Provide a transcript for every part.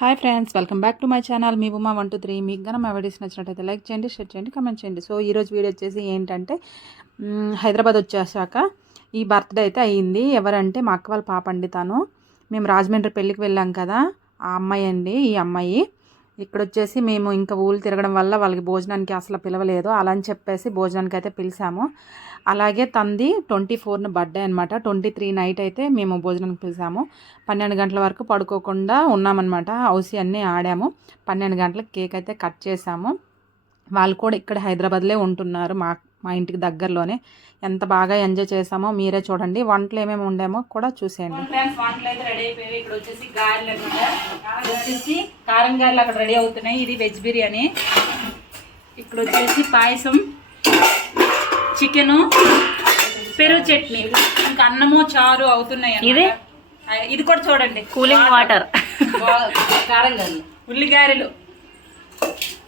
Hi friends welcome back to my channel. Me Uma one two three. మీకు కనుక మా videos నచ్చినట్టయితే లైక్ చేయండి షేర్ చేయండి కమెంట్ చేయండి. సో ఈరోజు వీడియో వచ్చేసి ఏంటంటే హైదరాబాద్ వచ్చేసాక ఈ బర్త్డే అయితే అయ్యింది ఎవరంటే మా అక్క వాళ్ళ పాప అండి తను. మేము రాజమండ్రి పెళ్ళికి వెళ్ళాం కదా ఆ అమ్మాయి అండి ఈ అమ్మాయి. ఇక్కడ వచ్చేసి మేము ఇంకా ఊళ్ళు తిరగడం వల్ల వాళ్ళకి భోజనానికి అసలు పిలవలేదు. అలా అని చెప్పేసి భోజనానికి అయితే పిలిచాము అలాగే తంది ట్వంటీ ఫోర్న బర్త్డే అనమాట ట్వంటీ త్రీ నైట్ అయితే మేము భోజనానికి పిలిచాము పన్నెండు గంటల వరకు పడుకోకుండా ఉన్నామన్నమాట. హౌసీ అన్నీ ఆడాము. పన్నెండు గంటలకు కేక్ అయితే కట్ చేసాము. వాళ్ళు కూడా ఇక్కడ హైదరాబాద్లో ఉంటున్నారు మా మా ఇంటికి దగ్గరలోనే. ఎంత బాగా ఎంజాయ్ చేసామో మీరే చూడండి. వంటలు ఏమేమి ఉండామో కూడా చూసేయండి. వంటలు అయితే రెడీ అయిపోయాయి. ఇక్కడ వచ్చేసి గారెలు అనమాట వచ్చేసి కారం గారెలు అక్కడ రెడీ అవుతున్నాయి. ఇది వెజ్ బిర్యానీ. ఇక్కడ వచ్చేసి పాయసం చికెను పెరుగు చట్నీ. ఇంకా అన్నము చారు అవుతున్నాయి ఇది? ఇది కూడా చూడండి. కూలింగ్ వాటర్ కారం గారెలు. ఉల్లి గారెలు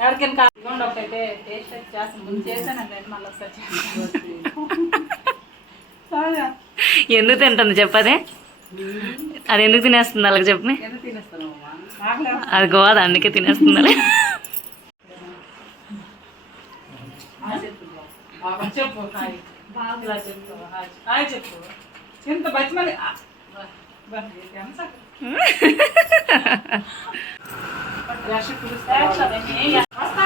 ఎవరికైనా కారం ఇదిగోండి ఒకటైతే టేస్ట్ అయితే చేస్తాను. ముందు చేశానండి మళ్ళీ ఒకసారి చేస్తాను. బాగా. ఎందుకు తింటుంది చెప్పదే? అది ఎందుకు తినేస్తుంది అలాగ చెప్పి అది గోద అందుకే తినేస్తుంది చెప్పు చెప్పు ఎంత బతిమలి ఆ, బా, బా, ఇది ఎంత చక్కగా. రష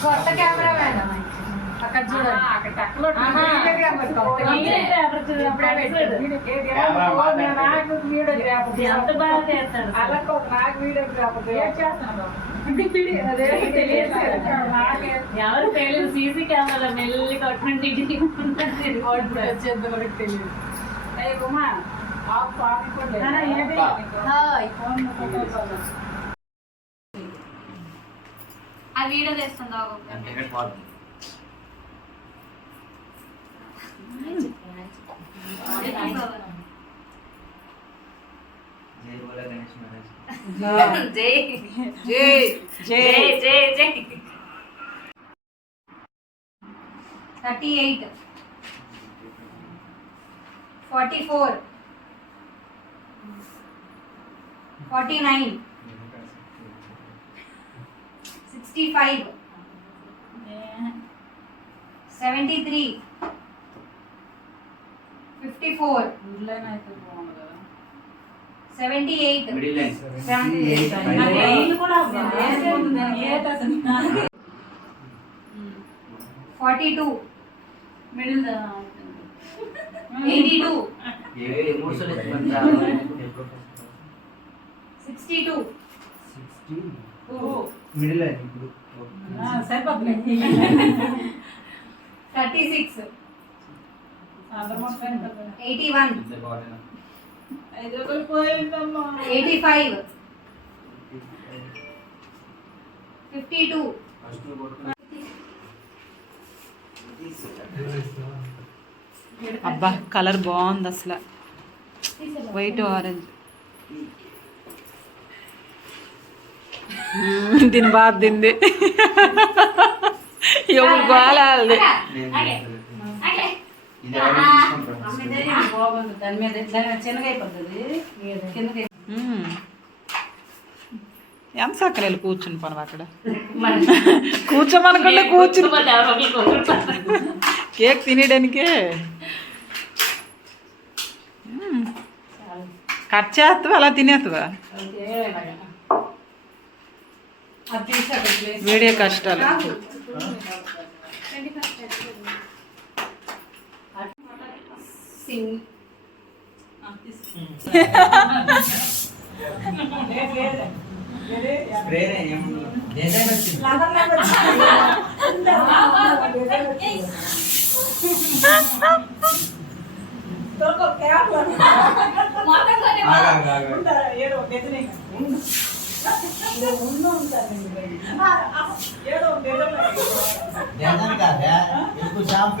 కొత్త కెమెరా మేడం అక్కడ చూడండి అక్కడ టక్లో వీడియోగ్రాఫర్. ఎంత బాగా ఎవరు తెలియదు. సీసీ కెమెరా మెల్లి కొట్టండి. ఆ వీడియో తెస్తుందా ఒక జై జై జై జై జై thirty eight forty four forty nine sixty five seventy three fifty four ఊర్లోనైతే బాగుంది కదా seventy eight seventy eight forty two middle eighty two sixty two middle ఇప్పుడు. సరిపోతుంది. Thirty six eighty one eighty five fifty two అబ్బా colour బాగుంది అసలు. White orange దీని బాగా తింది. ఎవరు బాగాలి బాగుంది దాని మీద ఎట్లా చిన్నగా అయిపోతుంది కిందకి ఎంత సక్కలేదు కూర్చుని పని అక్కడ? కూర్చోమనుకుంటే కూర్చుని కేక్ తినేయడానికే. కట్ చేస్తావా? అలా తినేస్తావా? వీడియో కష్టాలు. సింగ్ స్ప్రేనే ఏం డిజైన్ వచ్చింది ఆగు, ఆగు, ఆగు. డిజైన్ కాదా ఎక్కువ షాంప్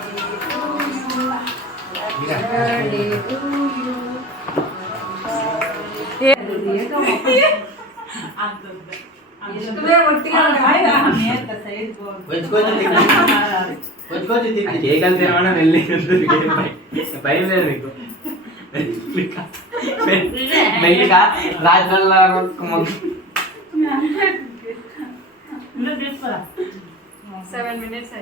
భయం లేదు నీకు మెల్లిగా రాజల్ల సెవెన్ మినిట్స్